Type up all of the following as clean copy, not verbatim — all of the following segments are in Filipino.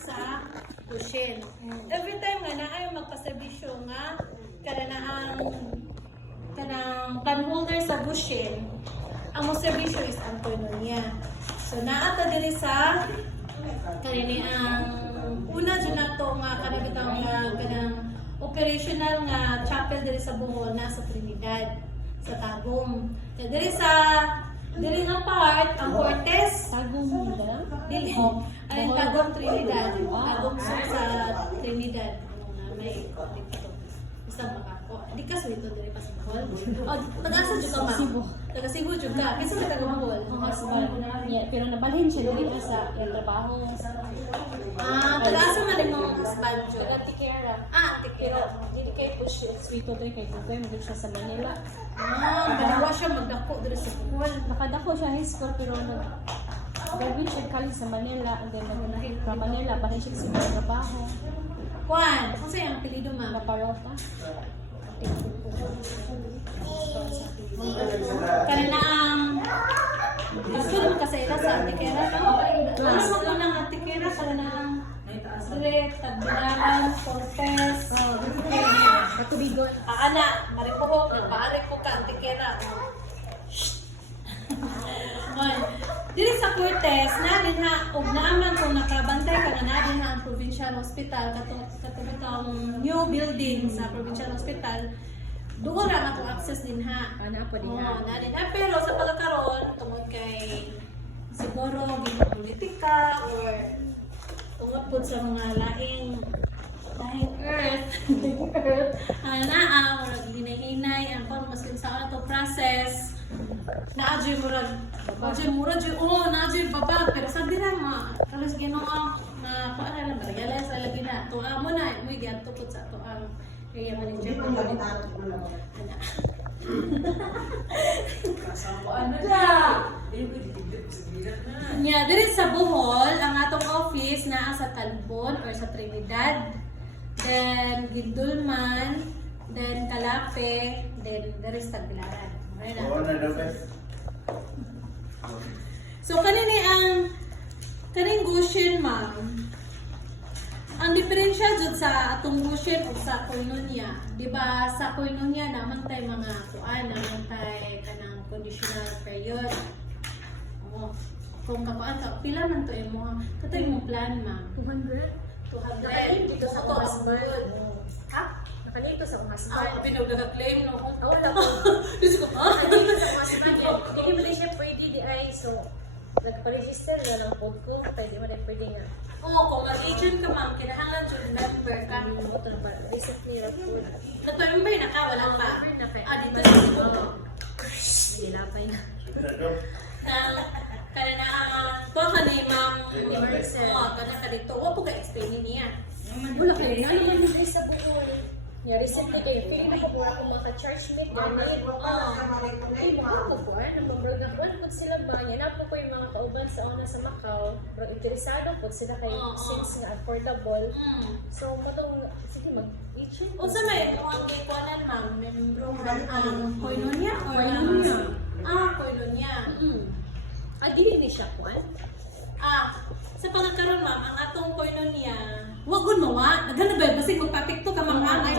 sa Gushin. Every time nga na ay magpaserbisyo nga kanang plan holder sa Gushin, ang mo serbisyo is ang koinonia. So naata diri sa kanini ang una dyan na to nga kanang operational nga chapel diri sa Bohol na sa Trinidad sa Tagum. Diri nga part ang Cortes Tagum ba? dili ay Tagum Trinidad. Tagum sa Trinidad na may dito. Basta makako. Di ka suwito diri pa sa Bohol. Taga-asa jud ka ma. Taga Cebu jud ka. Kinsa ka taga Bohol? Yeah, pero nabalhin siya dito sa yung trabaho. Taga-asa na rin mong husband jud. Taga Tikera. Tikera. Dili kay push sweeto dito kay Dubai, magod siya sa Manila. Banawa siya magdako diri sa Bohol. Nakadako siya high school pero graduate siya college sa Manila and then from Manila bahin siya sa trabaho. Juan, kung sa'yo ang apelido ma'am? Naparota. Kanina ang gusto naman kasi ila sa Antikera. Ano mo ko ng Antikera? Kanina ang Direk, Tagbilaran, Cortes, Katubigon. Ana, maripuhok, nagpaari ko ka Antikera. Dili sa Cortes, narin ha, og naaman kung nakabantay ka na narin ha ang Provincial Hospital, katong new building sa Provincial Hospital, doon lang ako access din ha. Ana pa din ha. Narin. Pero sa pagkakaroon, tungod kay siguro politika or tungod po sa mga laing earth, naa, murag hinay-hinay, ang pang mas sa ato process, naadyoy babag, pero sa dira kalas ginoong na paano lang, realize lagi na, tuwa mo na, muy gan tukod sa tuang kaya manager ko dito. Diri sa Bohol, ang atong office naa sa Talbon or sa Trinidad, then Gindulman, then Calape, then there is Tagbilaran. So kaning Gushin ma'am, ang diferensya jud sa atong Gushin o sa koinonia, di ba sa koinonia naman tay mga kuan, naman tay kanang conditional period. Kung kakuan ka, pila man to imo? Katay mo plan ma'am. 200 dito sa to as good. Ha? Nakalito sa husband. Pinag-claim no. Wala ko. Diyos ko pa. Nakalito sa husband. Hindi mo siya pwede di ay so nagpa-register na lang po ko. Pwede mo na pwede nga. Kung mag-agent ka ma'am, kinahangan jud member ka. Ito na ba? Recent ni Rapur. Nag-member na ka, wala pa. Member na kay. Dito sa Cebu. Dilapay na. Kaya na to ka ni ma'am Maricel. kana ka dito. Wa po ka explain niya. Wala kayo. Ano man yung sa bukol? Yeah, recently kayo. Feeling ako mura kung maka-charge me. Ganit. Ay, mukha ko po. Number na po. Ano sila ba? Yan po ko yung mga kauban sa una sa Macau. Pero interesado po sila kayo since nga affordable. So, matong, sige, mag-itchin. O sa may, kung ang ikuanan ma'am, membro ang koinonia or koinonia. Dili ni siya po. Sa pagkakaroon ma'am, ang atong koinonia, wag gun mawa. Nagana ba basig magpapikto ka mga anay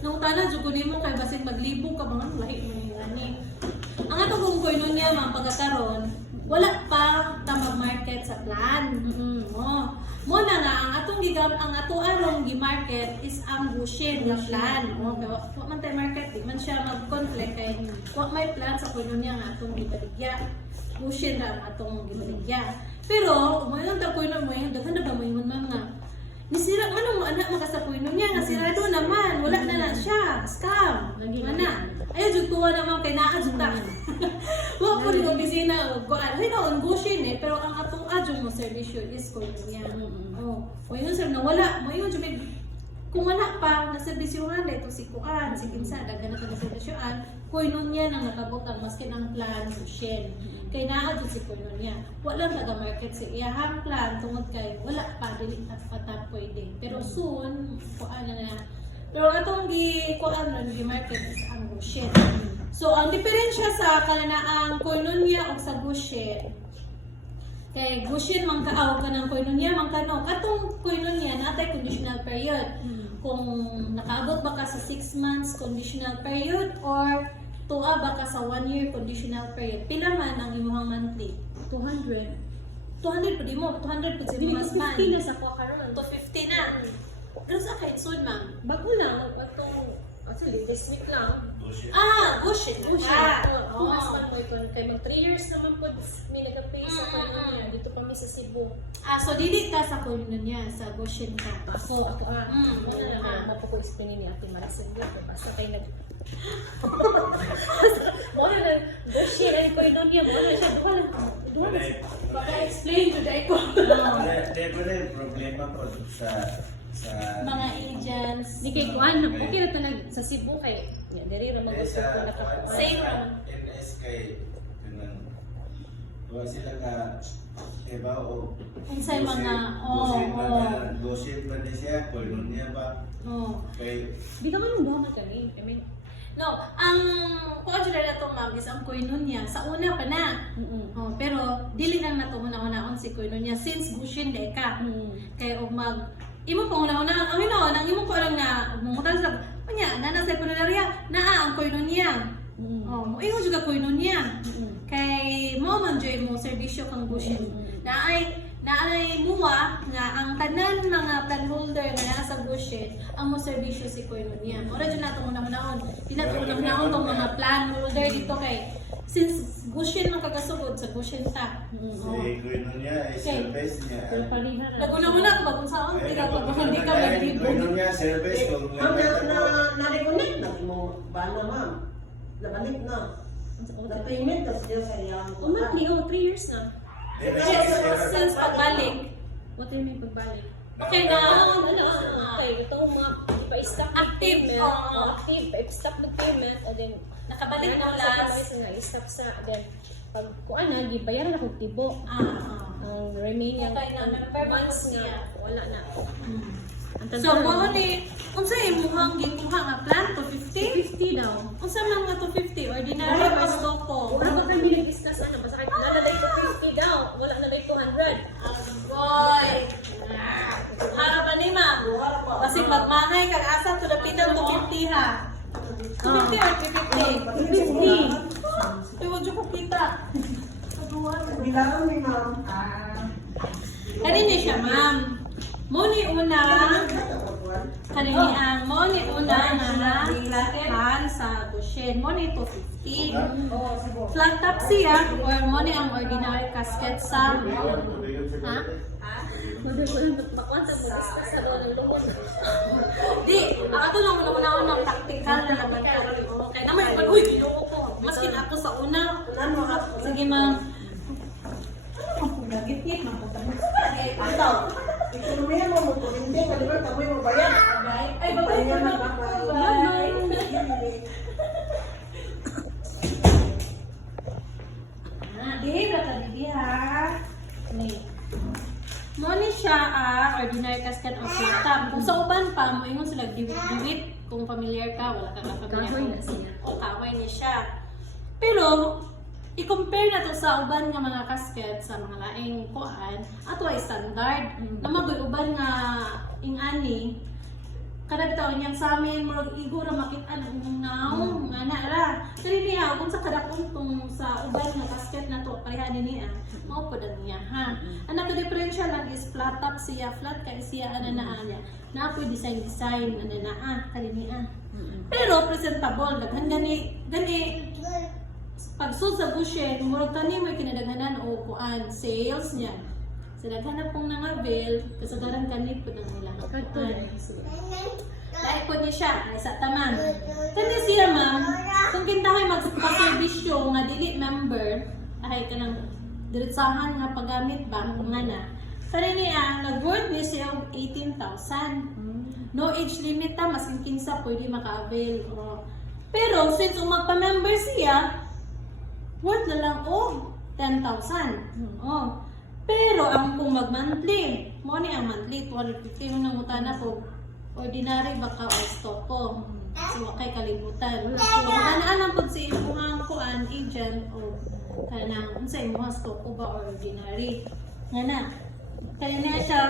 nung tanan jud ko nimo kay basig maglibo ka mga lahi mo ani. Ang atong koinonia ma'am pagkakaroon, wala pa ta mag-market sa plan. Mo na nga ang atong ang ato arong gi-market is ang Gushin nga plan. Wa man tay market, di man siya mag-conflict kay wa may plan sa koinonia nga atong gibaligya. Gushin ra ang atong gibaligya. Pero umayon ta koinon mo yung daghan na ba mo yung mga nisira man mo anak makasapoy nun niya nga sirado naman wala na siya scam ana ayo jud tuwa naman kay naa jud ta wa ko ni opisina ko ano on Gushin pero ang atong adjong mo serbisyo is koinonia o yun sir na wala mo yun jud kung wala pa na serbisyohan dito si kuan si kinsa daghan na ka serbisyohan koinonia nang nakabutang maski ang plan Gushin kay naa jud si koinonia wala taga market si iyahang plan tungod kay wala pa dili pa ta pwede pero soon kuan na pero atong kuan gi market is ang Gushin. So ang diferensya sa kananaang koinonia o sa Gushin Kay gushin man kaaw ka ng koinonia man kano. Katong koinonia natay conditional period. Kung nakaabot ba ka sa 6 months conditional period or tuwa ba ka sa 1 year conditional period. Pila man ang imong monthly? 200. 200 po di mo. 200 po sa Dili mas ko man. 50 na sa ko karon. 250 na. Pero sa kahit soon ma'am. Bago lang atong actually this week lang. Gushin. Kung mas man mo ikon kay mag 3 years naman po may nagapay sa koinonia dito pa mi sa Cebu. So dili ka sa koinonia, sa gushin ka. Ako Oo, na mo po explain ni Ate Maricel dito basta kay nag mo na gushin ay koinonia mo na siya duha na Baka explain to dai ko. Depende problema po sa Mga agents. di kay kuan okay ra tanag sa Cebu kay ya diri ra mag-usap ko nakakuan. Same raman. NS kay ganun. Tuwa sila ka iba o Unsay mga gossip ba na siya, koinonia ba? Kay Di ka man duha man kami. I mean, No, ang conjurer na to ma'am is ang koinonia. Sa una pa na. Pero dili lang na to una-unaon si koinonia since gushin day ka. Kay og mag imo pa una-una ang hinaon ang imo ko lang nga mungutan sa kanya na sa koinonia naa ang koinonia. Moingon juga koinonia. Kay mo man joy mo serbisyo kang gushin. Naay muwa nga ang tanan mga plan holder nga naa sa gushin ang mo serbisyo si koinonia. Ora jud nato una-unaon. Di nato una-unaon tong mga plan holder dito kay since gushin man kagasugod sa gushin ta. si koinonia ay service niya. Naguna-una ko ba kung saan hindi ka hindi ka nag-ribon. Koinonia service kung na-reconnect na mo ba na ma'am? Nabalik na. Na-payment kasi siya sa iyang monthly 3 years na. Since pagbalik. What do you mean pagbalik? Okay na. Okay, ito mga ipa-stop ng Active, payment. oo. Active, ipa-stop ng payment, and then, Nakabalik mo sa last. pamalis nga, i-stop sa, then, pag kuan na, di bayaran ako tibo. Ang remaining Okay na, member mo months siya. nga, wala na. So, mo ni unsa imuhang gikuha nga plan to 50? 50 daw. Unsa man nga to 50? Ordinary or stoco? Wala pa kayo nag-discuss ano, basta kahit nalalay ko 50 daw, wala na lang 200. Boy. Harap pa ni ma'am. Kasi magmahay kag asa to lapitan to 50 ha. 50 or 350? 50. Iwo jud ko kita. Bilangan ni ma'am. Kanini siya ma'am. Mo ni una kanini ang mo ni una nga plan sa gushin. Mo ni to 50. Flat top siya or mo ni ang ordinary casket sa ha? Wala ko lang makwanta mo discuss sa doon ng lumon. Di, ato lang una ng tactical na naman ka. Okay naman ko, uy, ginoo ko. Maski na ako sa una. Sige ma'am. Nagit-git man ko. Ito, ekonomiya mo mo kurinti, kalibar kamoy mo bayan. Ay, babay ko na. Bye. Dihira ka, Didi ha. Mo ni siya ordinary casket o flat. Kung sa uban pa, mo ingon sila diwit kung familiar ka, wala ka familiar. Kahoy na siya. O kahoy ni siya. Pero, i-compare na to sa uban nga mga casket sa mga laing kuan, ato ay standard. Na mag-uban nga ingani, kada taon yang sa amin murag igo ra makita ang naong nga na ra kani niya kung sa kada puntong sa uban nga basket na to pareha niya mao pud niya ha anak ka differential lang is flat top siya flat kay siya ana na niya na po design ana na kani niya pero presentable daghan gani pagsud sa bushen murag tani may kinadaghanan o kuan sales niya sa daghan pong nangabil kasagaran kanit pud ang ilang Kadto na Dahil po niya siya, ay sa taman. Kani siya ma'am, kung kintahay magpaservisyo nga dili member, ay kanang diretsahan nga paggamit ba, kung nga na. Kani niya, nag-worth niya siya og 18,000. No age limit ta, mas kinsa pwede maka-avail. Pero since magpa-member siya, worth na lang og 10,000. Pero ang kung mag-monthly, mo ni ang monthly, 250 yung nangutan ako. ordinary baka o stoko. So wakay kalibutan. Kung ganaan po si imuhang kuan agent o kanang unsa imuhang stoko ba or ordinary. Ngana. Kaya niya siya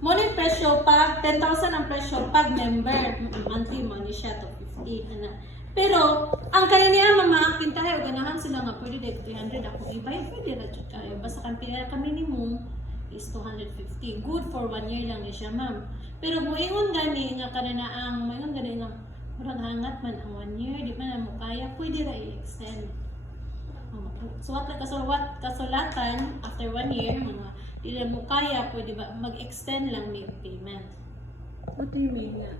mo ni presyo pag 10,000 ang presyo pag member. Monthly mo ni siya to 50 ana. Pero ang kaya niya mamaangkin tayo ganahan sila nga pwede dek 300 ako ibay pwede ra jud kayo basta kan pila ka minimum is 250. Good for 1 year lang ni siya, ma'am. Pero moingon gani nga kanana ang moingon gani nga murag hangat man ang 1 year, di man na mo kaya, pwede ra i-extend. So what kasulatan after 1 year, mga di na mo kaya, pwede ba mag-extend lang ni payment. What do you mean nga?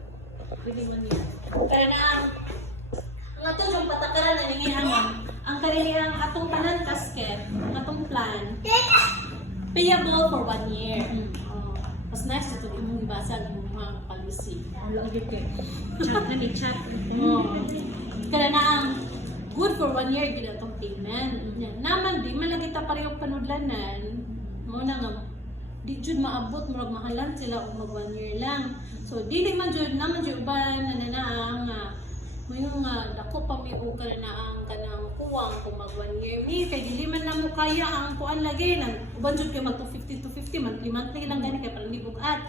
Pwede 1 year? Kaya na ang atong yung patakaran na ningihan, ma'am. Ang kaniyang atong tanan kasket, ang atong plan, payable for 1 year. Mas next ito imong ibasa ang imong policy. Wala gyud kay chat na ni chat. Kaya na ang good for 1 year gid atong payment. Naman di man lang kita parehong panudlanan. Mo na nga di jud maabot murag mahalan sila og mag 1 year lang. So dili man jud naman jud uban na ang mayong dako pa mi og kana ang kanang kuwang kung mag 1 year ni kay dili man na mo kaya ang kuan lagi nang uban jud kay mag 250 to 50 monthly lang gani kay parang libog-at.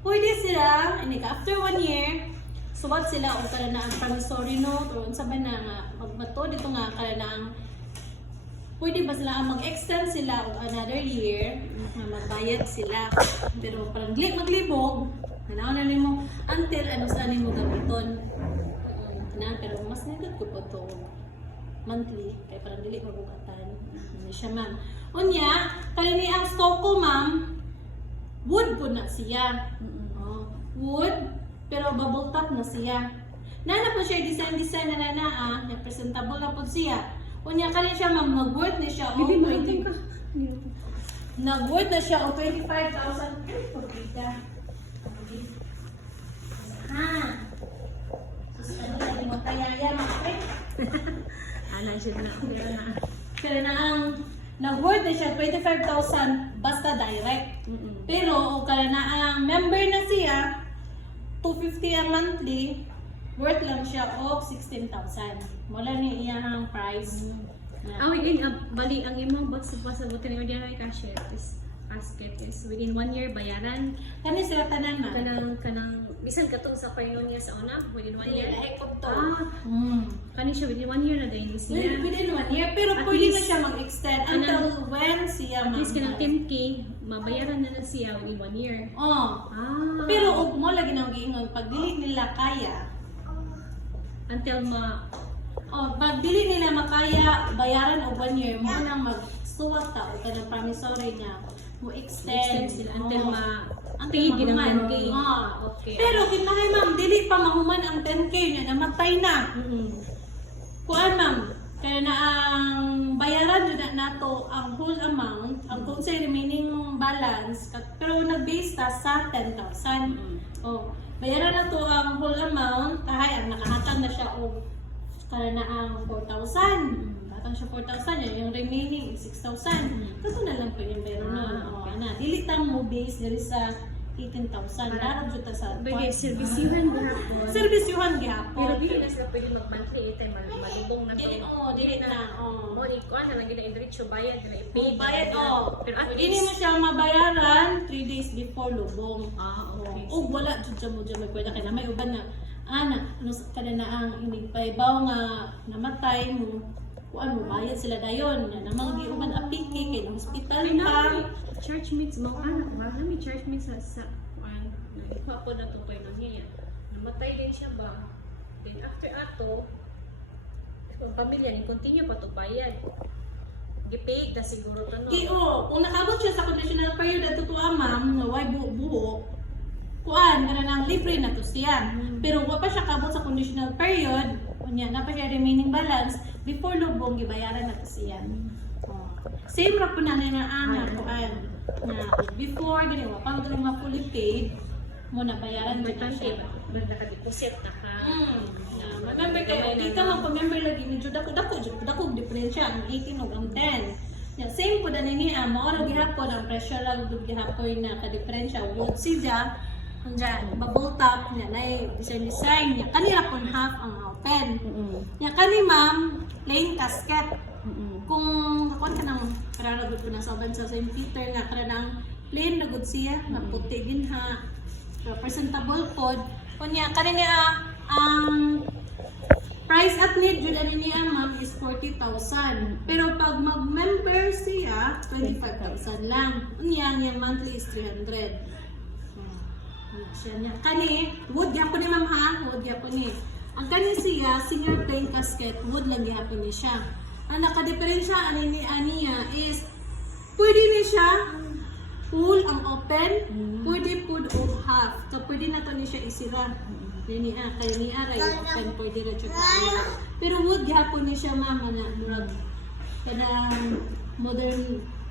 Pwede sila ini ka after 1 year suwat sila og kana ang promissory note or unsa ba na nga magmato dito nga kana ang pwede ba sila ang mag-extend sila og another year na magbayad sila pero parang dili maglibog tanaw na nimo until ano sa nimo gamiton na pero mas nindot ko po to monthly kay parang dili mabugatan ni siya, ma'am. Unya kani ang stoko, ma'am, wood po na siya. Wood pero bubble top na siya. Nana po siya design na na presentable na po siya. Unya kani siya, ma'am, nag-worth na siya o 20. Nag-worth na siya o 25,000 per kita. Ha. Ano mo kaya Ana jud na. Kaya na ang nag-worth na siya 25,000 basta direct. Pero kaya na ang member na siya 250 ang monthly, worth lang siya og 16,000. Wala ni iyang price. Within bali ang imong box pasabutin ni ordinary cashier is basket is within 1 year bayaran. Kani sila tanan, ma. Kanang bisan katong sa payon niya sa una within 1 year. Lahi ko to. Kani siya within 1 year na din siya. Within 1 year, pero At pwede na least, siya mag-extend until when siya At least kanang mag- 10k mabayaran na siya within 1 year. Oh. Ah. Pero ug mo lagi nang giingon pag dili nila kaya, until pag dili nila makaya bayaran og 1 year, mo nang magsuwat ta og kanang promissory niya mo extend sila until until pay din ang mahuman. 10K. Okay. Pero kinahay, ma'am, dili pa mahuman ang 10k niya, namatay na. Kuan, ma'am, kaya na ang bayaran yun na nato ang whole amount, ang kung sa remaining balance, pero nag-base ta sa 10,000. Bayaran na to ang whole amount, kahay ang nakahatag na siya o kaya na ang 4,000. Katang siya 4,000, yung remaining 6,000. Kato na lang po yung meron nun. Dili tang mo base diri sa 18,000. Darab jud ta sa Bagay, servisyuhan gihapon. servisyuhan gihapon. Pero dili na sila pwede mag-monthly itay malibong na to. Dili na. Mo di ko na lagi na indiretso bayad na i-pay. Bayad, Pero at Ini mo siya mabayaran 3 days before lubong. okay. O wala jud sa mo dyan magkwenta kay na may uban na ano kada na ang inigpaybaw nga namatay mo kuan mo bayad sila dayon na namang di uban apiki kay na hospital Ay, pa. church meets mo anak ba? Nami church meets sa kuan. Nagpapo na to kay nang niya. Namatay din siya ba? Then after ato, ang pamilya ni continue pa to bayad. Gipaid na siguro to no. Kung nakabot siya sa conditional period at tutuwa, ma'am, na way buo, kuan, gana nang libre na to siya. Pero wa pa siya kabot sa conditional period, kunya, na pa siya remaining balance, before lubong, gibayaran na to siya. Same ra po na anak, kuan, na before, gani, wa pang ganun nga fully paid, mo na bayaran mo na siya. Naka-deposit na ka. Remember kayo, di ka mag-member lagi, medyo dako diferensya, ang 18 o ang 10. Same po na nini, maorang gihapon, ang presyo lang doon gihapon na ka-diferensya. Wood siya, Andyan, bubble top niya na design niya. Kanila pun half ang open. Niya kani ma'am, plain casket. Kung ako ka nang kararagod ko na sa oven sa St. Peter nga kanang plain na good siya, maputi din ha. Presentable pod. Kunya kanina ang price at need yun ano niya ma'am is 40,000. Pero pag mag-member siya, 25,000 lang. Unya niya monthly is 300. Siya niya. Kani, wood yapon ni ma'am ha, wood yapon ni. Ang kani siya, senior plain casket, wood lang yapon ni siya. Ang nakadiferensya ani niya is pwede ni siya full ang open, pwede pud og half. So pwede na to ni siya isira. Dini kay ni aray open pwede ra siya kaya. Pero wood yapon ni siya ma'am na murag kanang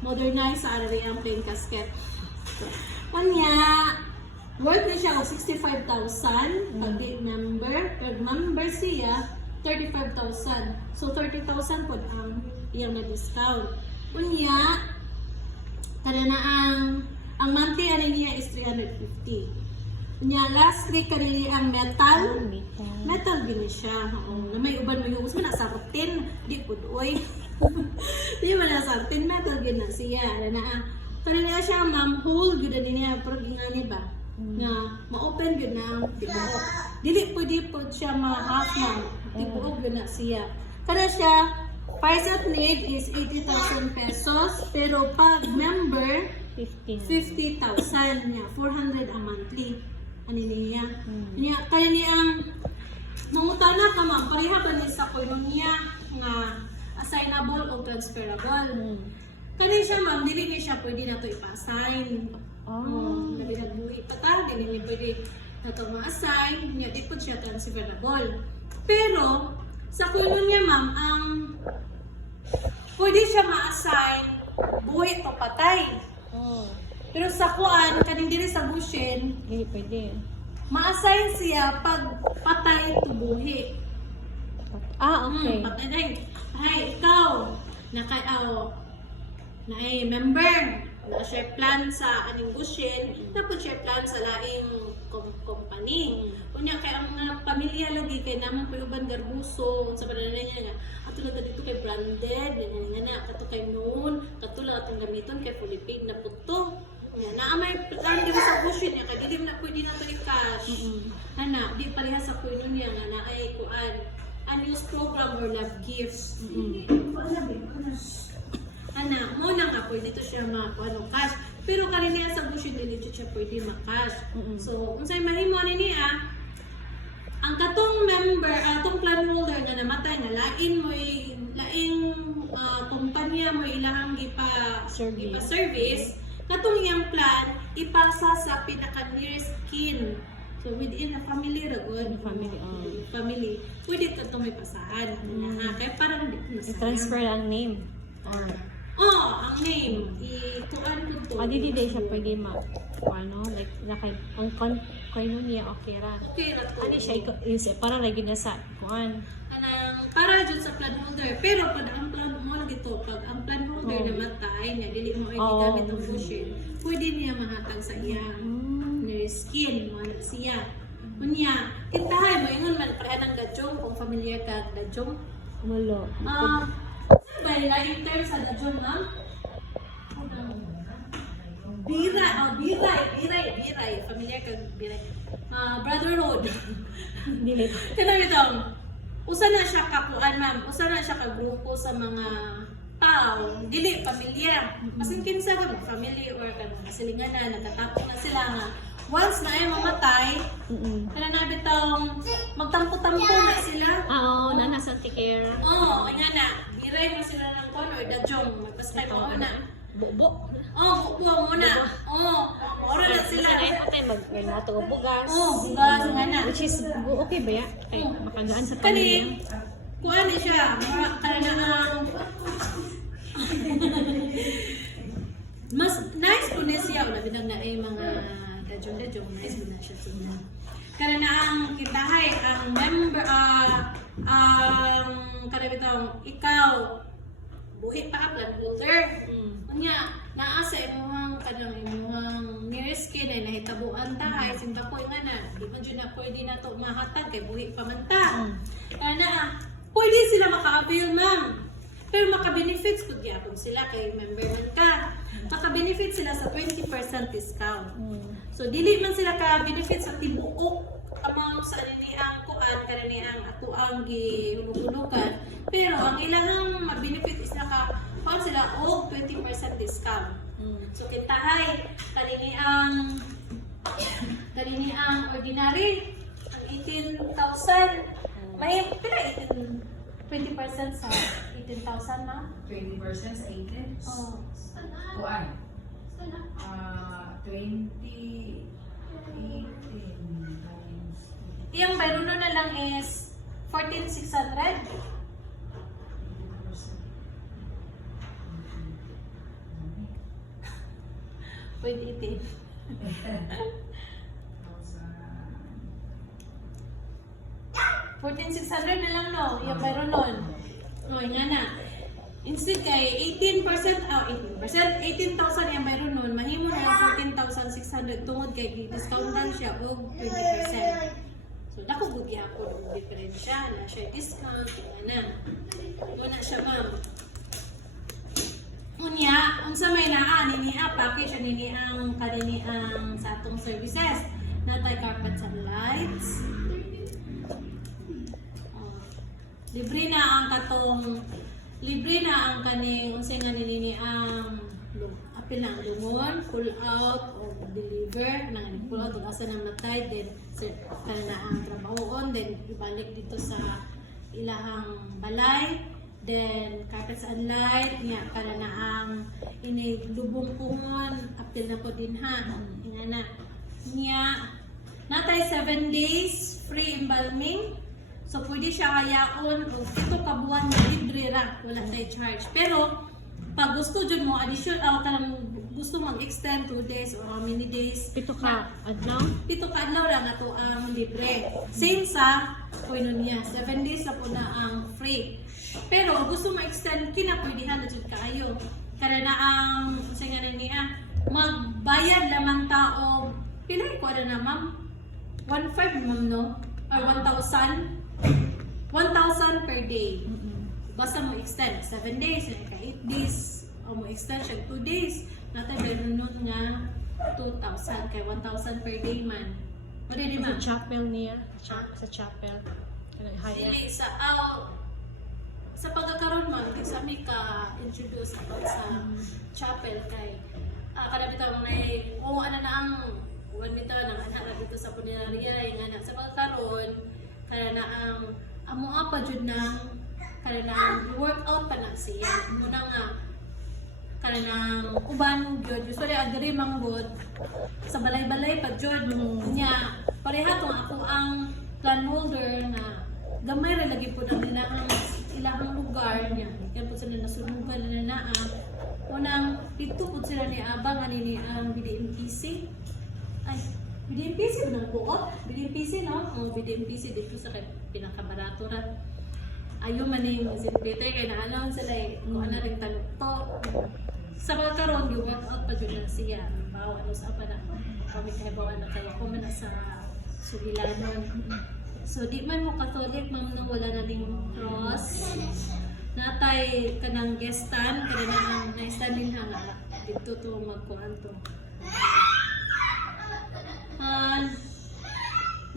modernized sa aray ang plain casket. Kanya worth na siya og 65,000 pag di member. Pag member siya, 35,000. So 30,000 po ang iyang na-discount. Kunya, kada na ang monthly ano niya is 350. Kunya, lastly, kanini ang metal. Metal din siya. Na may uban mo yung uso na sa rutin. Di po doy. Di ba na sa rutin, metal din na siya. Kanina siya, ma'am, whole good din niya. Pero gingani ba? Na ma-open yun na tibuok. Dili pwede po siya ma-half na tibuok yun na siya. Kada siya, price at need is 80,000 pesos. Pero pag member, 50,000 niya. 400 a monthly. Ano niya? Kaya niyang mangutana ka ma'am, pareha ba niya sa konon niya na assignable o transferable? Kaya siya ma'am, dili niya siya pwede na ito ipa-assign. Nabinagbuhi pa ta, hindi niya pwede na ito ma-assign, niya di po siya transferable. Pero, sa kunon niya ma'am, ang pwede siya ma-assign buhi o patay. Pero sa kuan, kaning diri sa bushin, Hindi pwede. ma-assign siya pag patay to buhi. Okay. Patay na ay, ikaw, na ay member, na share plan sa aning bushin, tapos share plan sa laing company. Kunya kay ang mga pamilya lagi kay namang payuban garbuso sa pananay niya nga ato na dito kay branded nga kato kay noon katulad atong gamiton kay fully paid na puto. Nya naa may plan diri sa bushin niya kay dili na pwede na to i-cash. Ana di pareha sa kuno niya nga naay kuan unused program or love gifts. Ana, mo nang ako dito siya makakuha ng cash. Pero kanina sa bushin din dito siya pwede makash. So, unsay mahimo ni niya, ang katong member, atong plan holder na namatay nga lain mo kumpanya mo ilahang service, katong iyang plan ipasa sa pinaka nearest kin. So within a family ragod, family. Pwede ka itong may pasahan. Kaya parang I-transfer ang name. ang name. Ikuan ko to. Di siya pwede like, ang koino niya, okay ra. Okay ra to. Ano siya, para lagi na sa kuan. Para dyan sa plan holder. Pero pag ang plan mo lagi to, pag ang plan holder namatay, niya, dili mo ay gamit ang bushin, pwede niya mahatag sa iyang skin, mo siya. Kunya, kintahay mo, ingon man, pareha ng gajong, kung familiar ka gajong. Mulo. Dahil in terms sa gajong, ma'am? Biray. Familiar ka, biray. Brotherhood. Dili. Kaya itong, usa na siya kakuan, ma'am. Usa na siya kagrupo sa mga tao. Dili, pamilya. Kasi kinsa ka, family or kasilingan na, nagkatapos na sila nga. Once na ay mamatay, kaya nabitong magtampo-tampo na sila. Nasa tikera. Kanya na. Biray mo sila ng kon or dajong. Magpastay mo na. Bubo. Buo muna. Ora na sila. Mag-nato o bugas. Bugas nga na. Which is, okay ba ya? Kay makagaan sa Kani, pamilya. kuha ni siya. Kanang mas nice po niya siya. Wala binang na ay mga dajong nice po na siya sila. Kaya na ang kitahay, ang member, kanabitang ikaw, buhi pa plan holder. Kanya, naa sa imuhang nearest kin ay nahita tabuan tahay, simbakoy nga na, di man dyan na pwede na to mahatag, kay buhi pa man ta. Ana, pwede sila maka-avail, ma'am. Pero maka-benefits kung gyapon sila, kay member man ka. Maka-benefits sila sa 20% discount. So, dili man sila ka-benefits sa tibuok amount sa aniniang kuan, kaniniang ako ang gihulog-hulugan. Pero, ang ilang ma-benefit is naka-kuan sila og 20% discount. So, kintahay, kaniniang ordinary, ang 18,000, may pila 20% sa 18,000 na? 20% sa 18? Oo. Kuan? 20, 18 times. Yung bayro na lang is 14,600. 0.18. 14,600 na lang, no? Yung bayro nun. O, nga na. Instead kay 18%, 18,000 yung bayro nun, mahimo na lang 14,600 tungod kay discountan siya o 20%. So, nakugugi ako ng diferensya na siya discount, na. Muna siya, ma'am. Unya, unsa may naa nini package nini ang kanini ang sa atong services. Natay carpets and lights. Libre na ang kaning unsay nga nini ang apil na lungon, pull out o deliver nang pull out ug asa na matay then kana ang trabahoon then ibalik dito sa ilahang balay. Then, carpets and light, niya, para na ang inilubong puhon, apil na po din ha. Nga na. Niya, natay 7 days free embalming. So, pwede siya hayaon o 7 kabuan na libre ra, wala tayo charge. Pero, pag gusto dyan mo, additional, gusto mag-extend 2 days or how many days. 7 ka adlaw? 7 ka adlaw lang ato ang libre. Same sa, kung niya, 7 days na po na ang free. Pero gusto mo-extend, kinapwedihan na dyan kaayo. Kaya na ang, sa nga niya, magbayad lamang tao, pilay ko na ma'am? 1,500 ma'am, no? Or 1,000? 1,000 per day. Basta mo extend, 7 days, ka 8 days, o mo extend siya 2 days, natin meron nun nga 2,000, kaya 1,000 per day man. O di Sa ma'am? chapel niya. Sa chapel. Haya. Dili sa sa pagkakaroon ma'am, di sa mi ka-introduce about sa chapel kay kada bitaw may ano na ang one bitaw nang anak na dito sa Puneraria yung anak sa pagkakaroon kada na ang amo apa jud nang kada na ang workout pa na siya muna nga kada nang uban jud usually agri manggod sa balay-balay pa jud niya pareha tong ako ang plan holder na gamay ra lagi po ang ilahang lugar niya. Kaya po sila nasunugan na naa. Unang dito po sila ni Abang ani ang BDMPC. Ay, BDMPC ba nang buot? BDMPC no? O BDMPC dito sa pinakabarato ra. Ayaw man yung Peter kaya na-announce sila kung ano rin tanong to. Sa pagkaroon, yung workout pa dyan na siya. Bawa, ano sa pa na kami kahibawan na kayo ko man sa Sugilanon. So, di man mo Catholic, ma'am, nang wala na ding cross. Natay kanang gestan, kada na ang naistanin nga dito to magkuhan to.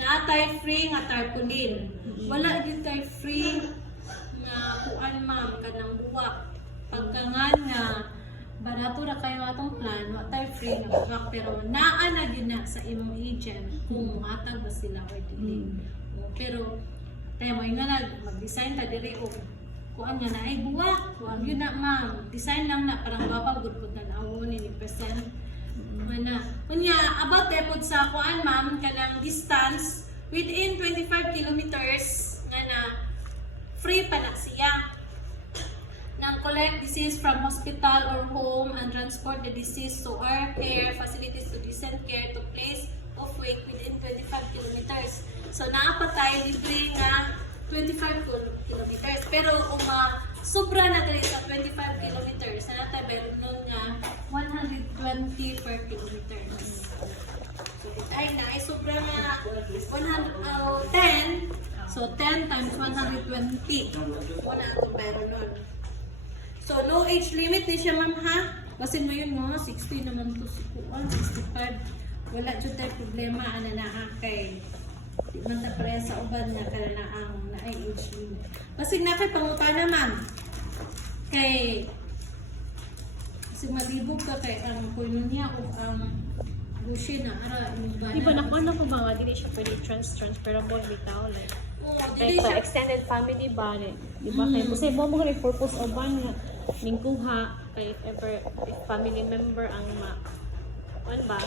Naatay free nga tarpaulin. Wala din tay free nga kuan ma'am kanang buwak. Pagkangan nga barato ra kayo atong plan, wa tay free nga buwak pero naa na gyud na sa imong agent kung matag ba sila or dili. Pero kaya mo nga mag-design ta diri og kuan nga na ay buwak, kuan yun na ma'am. Design lang na parang babag gud pud na awon ni percent. Mana, kunya about depod sa kuan ma'am kanang distance within 25 kilometers nga na free pa na siya. Nang collect deceased from hospital or home and transport the deceased to our care facilities to decent care to place of wake within 25 kilometers. So naapatay libre nga 25 kilometers. Pero kung sobra na dali sa 25 kilometers, na natin meron nun nga 120 per kilometers. So is 110. So 10 times 120. Wala atong bayro nun. So no age limit ni siya ma'am ha. Kasi ngayon mo 60 naman to si Kuan, 65. Wala jud tay problema ana naa kay di man ta pareha sa uban nga kana na ang naay age limit. Kasi na kay pangutana ma'am. Kay kasi malibog ka kay ang kuno niya o ang bushi na ara yung Di ba nakuha na ko ba nga dili siya pwede transferable bitaw like Oo, like dili sa siya. extended family ba di ba kay kasi mo mo rin purpose of ban nga mingkuha kay if family member ang ba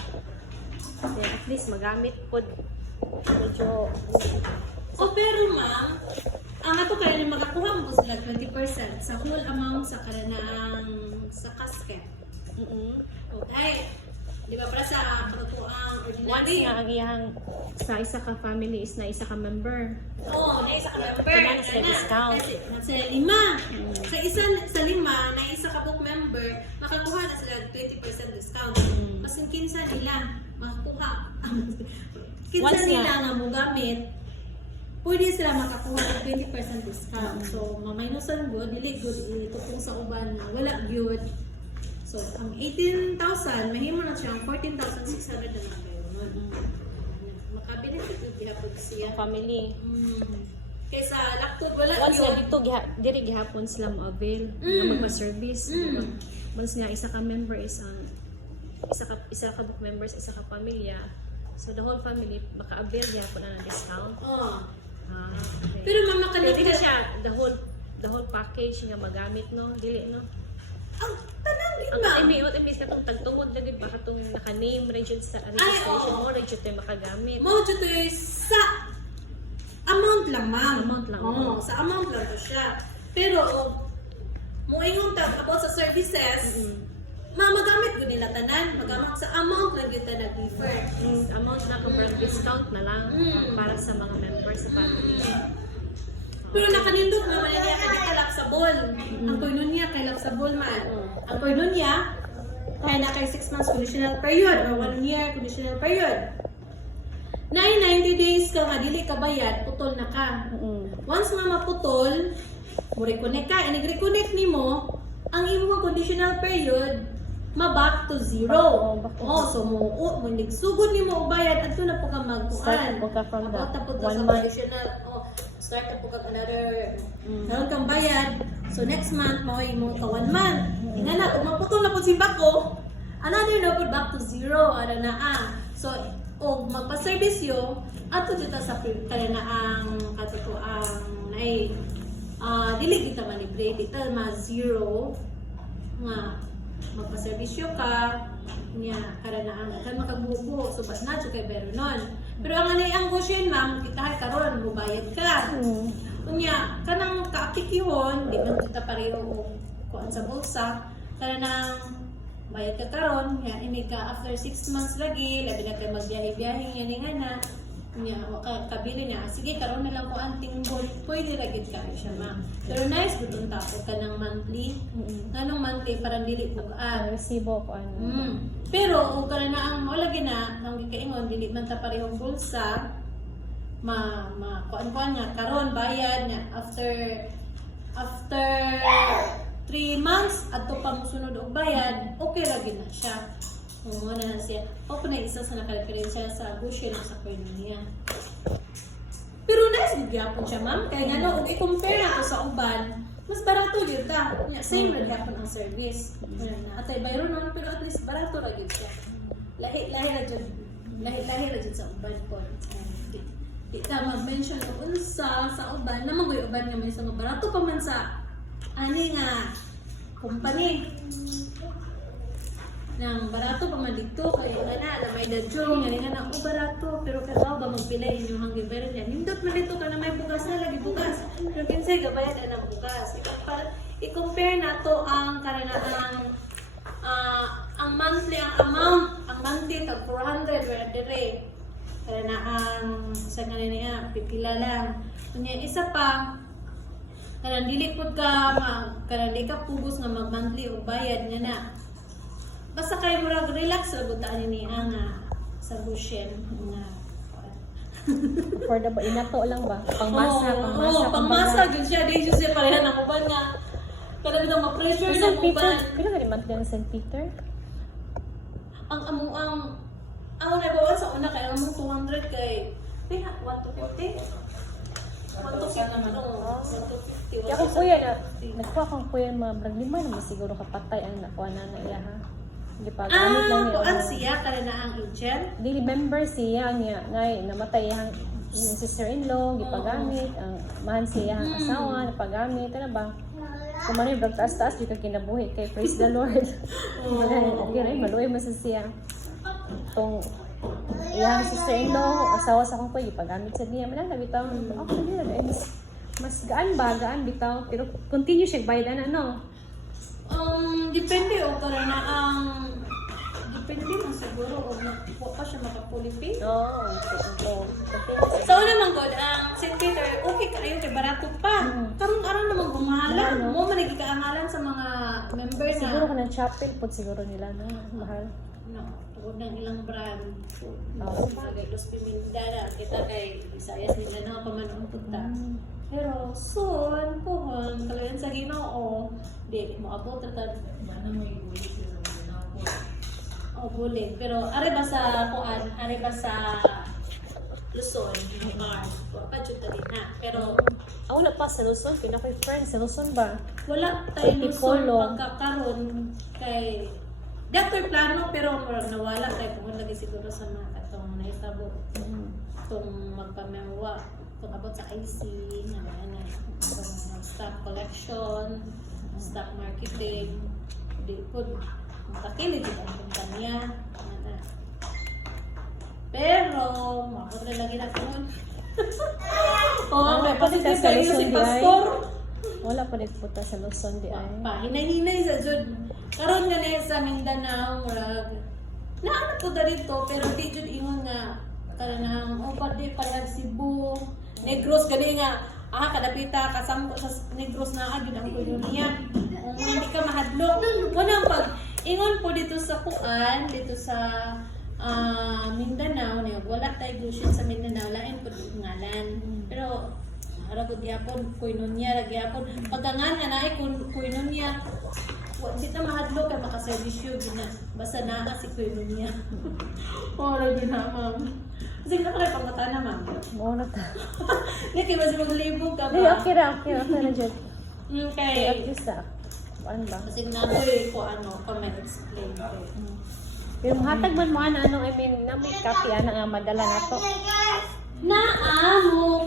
then at least magamit pod medyo O pero ma'am, ang ato kaya ni makakuha mo sila 20% sa whole amount sa kananaang sa casket. Okay. Di ba para sa katutuang once ordinary? nga ang iyang sa isa ka family is na isa ka member Oo, na isa ka member. Kailangan sila discount. Kasi sa lima. Sa lima, na isa ka book member, makakuha na sila 20% discount. Mas yung kinsa nila, makakuha. Kinsa Once nila nga. nga mo gamit, pwede sila makakuha ng 20% discount. So, maminusan good, dili good ito kung sa uban na wala good. So, ang 18,000, mahimo na siyang 14,600 na lang. Makabenefit yung gihapon siya. family Kaysa laptop, wala once nga yun. dito diri gihapon sila mo avail Mm. nga magpa-service Mm. once nga isa ka member is ang isa ka book members isa ka pamilya so the whole family maka-avail gihapon na ng discount Oh. okay. Pero mama Pwede kanina na siya the whole package nga magamit no dili no ang tanang din ang ma'am. what imbis katong tagtungod na gid ba katong naka-name register sa registration oo. mo register tayo makagamit Mo dito yung sa amount lang ma'am. Amount lang. Oo, sa amount lang to siya. Pero mo ingon ta about sa services, magamit gud nila tanan, magamit sa amount lang gyud ta nag-differ. amount na kung discount na lang Mm. para sa mga members sa family Pero nakanindot naman niya kay lapsable. Ang koinon niya kay lapsable man. Ang koinon niya kaya na kay 6 months conditional period or 1 year conditional period. 90 days ka nga dili ka bayad, putol na ka. Once nga maputol, mo reconnect ka, inig-reconnect nimo, ang imong conditional period ma-back to zero. back to So mo nigsugod nimo og bayad adto na po ka magkuan. Start po ka from the About na po ka 1 sa month. conditional. Start na po ka another. Naroon kang bayad. So next month mao imong ka 1 month. Ingana kung maputol na po si bako, another na po back to zero ana na So o magpa-service yo ato dito sa kaya na ang katotoang ay dili kita manibre dito ma zero nga magpa-servisyo ka niya karanaan kan makabubo so bas na kay pero non pero ang anay ang gusyen ma'am kita karon mubayad ka unya kanang kaapikihon di man kita pareho og kuan sa bulsa karanang bayad ka karon ya imig ka after 6 months lagi labi na kay magbiyahe-biyahe yan nga na niya kabili niya sige karon na lang ko anting bol pwede ra gid ka siya ma'am pero nice gutong tapo ka ng monthly kanang monthly para dili pugaan resibo ko ano pero og kana na ang maulagi na ang gikaingon dili man ta parehong bulsa kuan niya karon bayad niya after 3 months adto pa mosunod og bayad okay ra gid na siya oo na siya o na isa sa naka-referensya sa Bushen sa Koino niya pero nice gid gyapon siya ma'am kay ngano og i-compare nato sa uban mas barato gyud ta nya same ra gyapon ang service atay bayro non pero at least barato ra gyud siya lahi ra jud sa uban ko di ta mag-mention og unsa sa uban namang goy uban nga may sa barato pa man sa ani nga company nang barato pa man dito kay ana na may dadyo nga na barato pero kadaw ba magpila inyo hanggang pero yan nindot man dito ka na may bugas na lagi bugas pero kinsay gabayad ang bugas i-compare nato ang kanang ang monthly ang amount ang monthly tag 400 wala dire kana ang sa kanina pipila lang kunya isa pa kanang dili pud ka kanang di ka pugos nga mag monthly o bayad nga na basta kayo murag relax ra butaan ni ang sa Bushen nga Affordable, inato lang ba? Pangmasa, pangmasa. Oo, pangmasa, yun siya. Di siya pareha na uban nga. Kada bitang ma-pressure na St. Peter, uban. pila ka naman din St. Peter? Ang nagawa sa una kay among 200 kay pila 150. 150 naman. Oo, 150. Kaya kung kuya na, nagkuha kang kuya mga lima naman siguro kapatay ang nakuha na iya ha. Hindi pa gamit lang niya. kuan siya kada na ang agent. Di member siya niya ngay namatay ang yung sister-in-law, gipagamit, ang mahan siya ang asawa, napagamit, ano ba? Kung man yung taas-taas, di ka kinabuhi kay praise the Lord. Okay rin, maluwi mo sa siya. Itong iyang sister-in-law, asawa sa kong kuya, gipagamit sa niya. Malang nabitaw, okay yun. Mas gaan ba? Gaan bitaw. Pero continue siya bayad ano? Depende o para na ang depende man siguro o nakuha pa siya makapulipin. Oo. So naman God, ang St. Peter, okay kayo kay barato pa. Karong araw naman gumahalan. Ano? Mo man nagikaangalan sa mga member na. Siguro ka ng chapel po siguro nila, no? Mahal. No, tugod ng ilang brand. Oo. Kay Los Pimindara, kita kay Visayas nila na pamanong punta. Pero soon, puhon, kalayan sa Ginoo, di mo abot tatad. Mana may buhay sila na ako. Oh, bulit. Pero are ba sa kuan, are ba sa Luzon, Gingar, pa jud ta din na. Pero Ako na pa sa Luzon, kina ko'y friend sa Luzon ba? wala tayo Luzon Tipolo. pagkakaroon kay Dr. Plano pero murag nawala kay kung lagi siguro sa mga katong naitabo. Kung magpamewa, kung abot sa IC, kung stock collection, stock marketing, di po, matakilid din ang kumpanya. Pero, makot na lagi na kung Wala pa din positive sa kayo Luzon, si di ay. Pastor. Wala pa din puta sa Luzon di ay. Hinay-hinay sa Jud. Karon nga na sa Mindanao, murag. Naano po dito, pero di Jud ingon nga kanang pa di parehas Cebu, Negros gani nga kadapita kasam sa Negros na agud ang kuno niya. Kung hindi ka mahadlok, wala pag ingon po dito sa Kuan, dito sa Mindanao niya, wala tayo gusion sa Mindanao, lain po yung ngalan. Pero harap gyapon koinonia ra gyapon. Pagkangan nga naay koinonia, wa kita mahadlok kay makaservisyo gina. Basta naa si koinonia. Ora gina ma'am. Kasi na kay pangutana ma'am. Mo na ta. Ni kay mas maglibog ka Di, ba? okay ra na dyan. Okay. At least na. Ano ba? Kasi na ko ano, comment explain ko. Pero hatag man mo ano, I mean, na may copy, nga madala na to. Naa mo